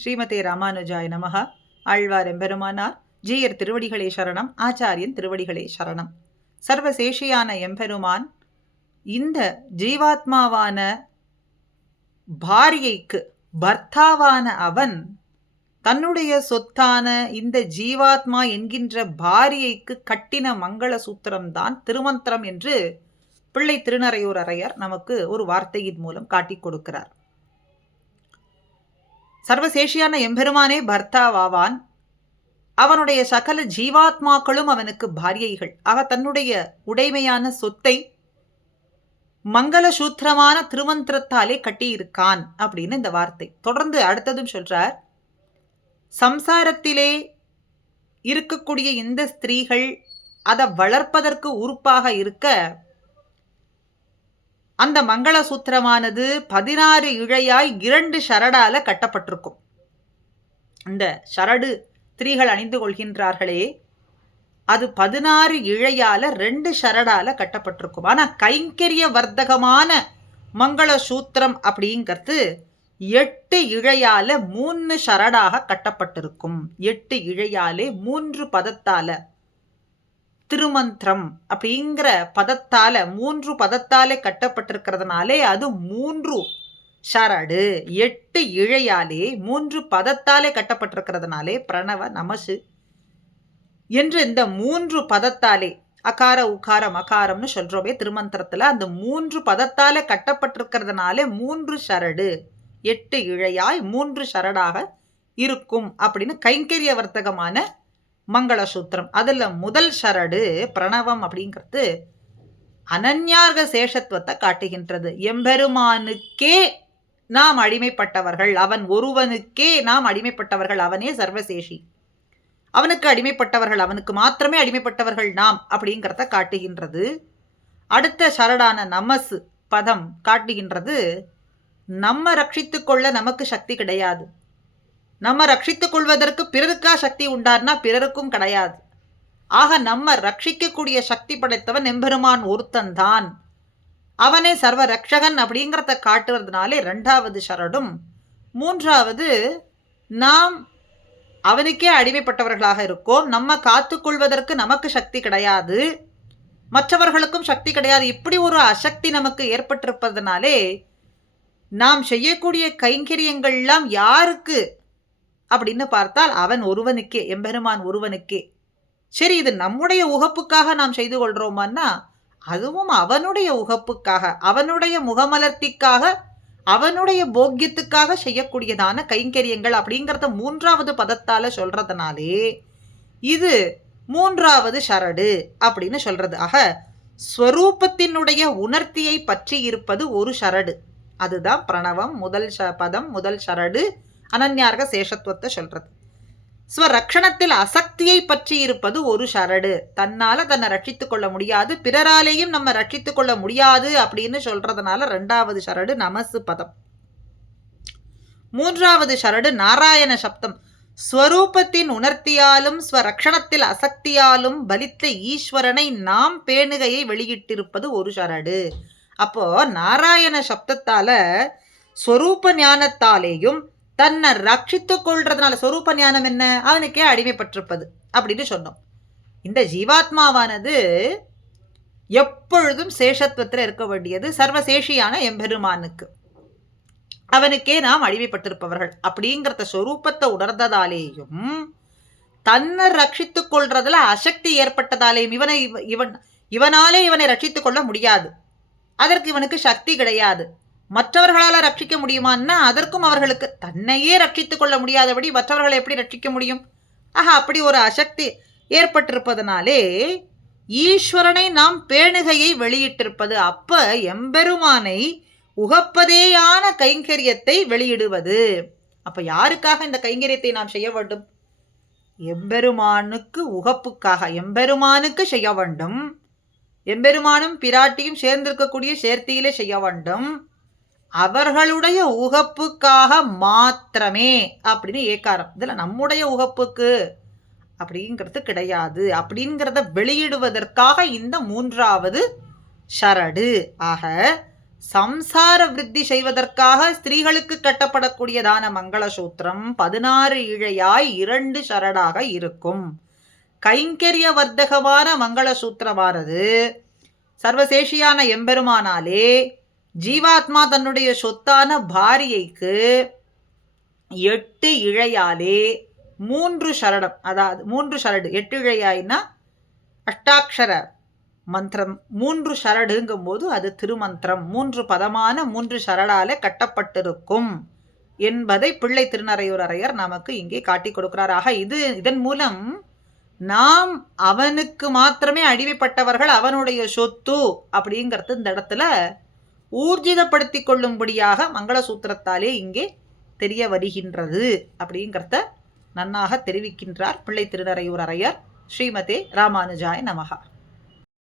ஸ்ரீமதே ராமானுஜாய நமகா ஆழ்வார் எம்பெருமானார் ஜீயர் திருவடிகளே சரணம் ஆச்சாரியன் திருவடிகளே சரணம். சர்வசேஷியான எம்பெருமான் இந்த ஜீவாத்மாவான பாரியைக்கு பர்த்தாவான அவன் தன்னுடைய சொத்தான இந்த ஜீவாத்மா என்கின்ற பாரியைக்கு கட்டின மங்கள சூத்திரம்தான் திருமந்திரம் என்று பிள்ளை திருநறையூர் அறையர் நமக்கு ஒரு வார்த்தையின் மூலம் காட்டிக் கொடுக்கிறார். சர்வசேஷியான எம்பெருமானே பர்த்தாவாவான். அவனுடைய சகல ஜீவாத்மாக்களும் அவனுக்கு பாரியைகள். ஆக தன்னுடைய உடைமையான சொத்தை மங்கள சூத்திரமான திருமந்திரத்தாலே கட்டியிருக்கான் அப்படின்னு இந்த வார்த்தை. தொடர்ந்து அடுத்ததும் சொல்றார். சம்சாரத்திலே இருக்கக்கூடிய இந்த ஸ்திரீகள் அதை வளர்ப்பதற்கு உறுப்பாக இருக்க அந்த மங்களசூத்திரமானது பதினாறு இழையாய் இரண்டு ஷரடால கட்டப்பட்டிருக்கும். அந்த ஷரடு ஸ்திரீகள் அணிந்து கொள்கின்றார்களே அது பதினாறு இழையால ரெண்டு ஷரடால கட்டப்பட்டிருக்கும். ஆனால் கைங்கரிய வர்த்தகமான மங்கள சூத்திரம் அப்படிங்கிறது எட்டு இழையால மூணு ஷரடாக கட்டப்பட்டிருக்கும். எட்டு இழையாலே மூன்று பதத்தால திருமந்திரம் அப்படிங்கிற பதத்தால மூன்று பதத்தாலே கட்டப்பட்டிருக்கிறதுனாலே அது மூன்று ஷரடு எட்டு இழையாலே மூன்று பதத்தாலே கட்டப்பட்டிருக்கிறதுனாலே பிரணவ நமசு என்று இந்த மூன்று பதத்தாலே அகார உகாரம் அகாரம்னு சொல்றோமே திருமந்திரத்துல அந்த மூன்று பதத்தாலே கட்டப்பட்டிருக்கிறதுனாலே மூன்று ஷரடு எட்டு இழையாய் மூன்று ஷரடாக இருக்கும் அப்படின்னு கைங்கரிய வர்த்தகமான மங்களசூத்திரம். அதில் முதல் ஷரடு பிரணவம் அப்படிங்கிறது அனன்யார்க சேஷத்துவத்தை காட்டுகின்றது. எம்பெருமானுக்கே நாம் அடிமைப்பட்டவர்கள் அவன் ஒருவனுக்கே நாம் அடிமைப்பட்டவர்கள் அவனே சர்வசேஷி. அவனுக்கு அடிமைப்பட்டவர்கள் அவனுக்கு மாத்திரமே அடிமைப்பட்டவர்கள் நாம் அப்படிங்கிறத காட்டுகின்றது. அடுத்த சரடான நமசு பதம் காட்டுகின்றது நம்ம ரட்சித்து கொள்ள நமக்கு சக்தி கிடையாது. நம்ம ரட்சித்துக் கொள்வதற்கு பிறருக்கா சக்தி உண்டார்னா பிறருக்கும் கிடையாது. ஆக நம்ம ரட்சிக்கக்கூடிய சக்தி படைத்தவன் எம்பெருமான் ஒருத்தன் தான் அவனே சர்வ ரக்ஷகன் அப்படிங்கிறத காட்டுறதுனாலே ரெண்டாவது சரடும். மூன்றாவது நாம் அவனுக்கே அடிமைப்பட்டவர்களாக இருக்கோம். நம்ம காத்துக்கொள்வதற்கு நமக்கு சக்தி கிடையாது. மற்றவர்களுக்கும் சக்தி கிடையாது. இப்படி ஒரு அசக்தி நமக்கு ஏற்பட்டிருப்பதனாலே நாம் செய்யக்கூடிய கைங்கரியங்கள்லாம் யாருக்கு அப்படின்னு பார்த்தால் அவன் ஒருவனுக்கே எம்பெருமான் ஒருவனுக்கே. சரி இது நம்முடைய உகப்புக்காக நாம் செய்து கொள்றோமான்னா அதுவும் அவனுடைய உகப்புக்காக அவனுடைய முகமலர்த்திக்காக அவனுடைய போக்கியத்துக்காக செய்யக்கூடியதான கைங்கரியங்கள் அப்படிங்கிறத மூன்றாவது பதத்தால சொல்றதுனாலே இது மூன்றாவது ஷரடு அப்படின்னு சொல்றது ஆக ஸ்வரூபத்தினுடைய உணர்த்தியை பற்றி இருப்பது ஒரு ஷரடு. அதுதான் பிரணவம் முதல் ஷ பதம் முதல் ஷரடு அனன்யார்க சேஷத்துவத்தை சொல்றது. ஸ்வரக்ஷணத்தில் அசக்தியை பற்றி இருப்பது ஒரு ஷரடு. தன்னால தன்னை ரட்சித்துக் கொள்ள முடியாது பிறராலேயும் நம்ம ரட்சித்துக் கொள்ள முடியாது அப்படின்னு சொல்றதுனால ரெண்டாவது ஷரடு நமசு பதம். மூன்றாவது ஷரடு நாராயண சப்தம். ஸ்வரூபத்தின் உணர்த்தியாலும் ஸ்வரக்ஷணத்தில் அசக்தியாலும் பலித்த ஈஸ்வரனை நாம் பேணுகையை வெளியிட்டிருப்பது ஒரு ஷரடு. அப்போ நாராயண சப்தத்தால ஸ்வரூப ஞானத்தாலேயும் தன்னை ரட்சித்து கொள்றதுனால சொரூப ஞானம் என்ன? அவனுக்கே அடிமைப்பட்டிருப்பது அப்படின்னு சொன்னோம். இந்த ஜீவாத்மாவானது எப்பொழுதும் சேஷத்துவத்தில் இருக்க வேண்டியது சர்வசேஷியான எம்பெருமானுக்கு. அவனுக்கே நாம் அடிமைப்பட்டிருப்பவர்கள். அப்படிங்கிறத சொரூபத்தை உணர்ந்ததாலேயும் தன்னை ரட்சித்து கொள்றதுல அசக்தி ஏற்பட்டதாலேயும் இவனை இவன் இவனாலே இவனை ரட்சித்து கொள்ள முடியாது. அதற்கு இவனுக்கு சக்தி கிடையாது. மற்றவர்களால் ரட்சிக்க முடியுமான்னா அதற்கும் அவர்களுக்கு தன்னையே ரட்சித்துக் கொள்ள முடியாதபடி மற்றவர்களை எப்படி ரட்சிக்க முடியும்? ஆஹா அப்படி ஒரு அசக்தி ஏற்பட்டிருப்பதனாலே ஈஸ்வரனை நாம் பேணுகையை வெளியிட்டிருப்பது. அப்ப எம்பெருமானை உகப்பதேயான கைங்கரியத்தை வெளியிடுவது. அப்ப யாருக்காக இந்த கைங்கரியத்தை நாம் செய்ய வேண்டும்? எம்பெருமானுக்கு உகப்புக்காக எம்பெருமானுக்கு செய்ய வேண்டும். எம்பெருமானும் பிராட்டியும் சேர்ந்திருக்கக்கூடிய சேர்த்தியிலே செய்ய வேண்டும். அவர்களுடைய உகப்புக்காக மாத்திரமே அப்படின்னு ஏக்காரம். இதில் நம்முடைய உகப்புக்கு அப்படிங்கிறது கிடையாது. அப்படிங்கிறத வெளியிடுவதற்காக இந்த மூன்றாவது ஷரடு. ஆக சம்சார விருத்தி செய்வதற்காக ஸ்திரீகளுக்கு கட்டப்படக்கூடியதான மங்களசூத்திரம் பதினாறு இழையாய் இரண்டு ஷரடாக இருக்கும். கைங்கரிய வர்த்தகமான மங்களசூத்திரமானது சர்வசேஷியான எம்பெருமானாலே ஜீவாத்மா தன்னுடைய சொத்தான பாரியைக்கு எட்டு இழையாலே மூன்று சரடம் அதாவது மூன்று சரடு. எட்டு இழையாயினா அஷ்டாட்சர மந்திரம். மூன்று சரடுங்கும் போது அது திருமந்திரம். மூன்று பதமான மூன்று சரடால கட்டப்பட்டிருக்கும் என்பதை பிள்ளை திருநறையூர் அறையர் நமக்கு இங்கே காட்டி கொடுக்கிறார். ஆக இது இதன் மூலம் நாம் அவனுக்கு மாத்திரமே அடிமைப்பட்டவர்கள் அவனுடைய சொத்து அப்படிங்கிறது இந்த இடத்துல ஊர்ஜிதப்படுத்தி கொள்ளும்படியாக மங்களசூத்திரத்தாலே இங்கே தெரிய வருகின்றது அப்படிங்கிறத நன்னாக தெரிவிக்கின்றார் பிள்ளை திருநறையூர் அறையர் ஸ்ரீமதே ராமானுஜாய நமகா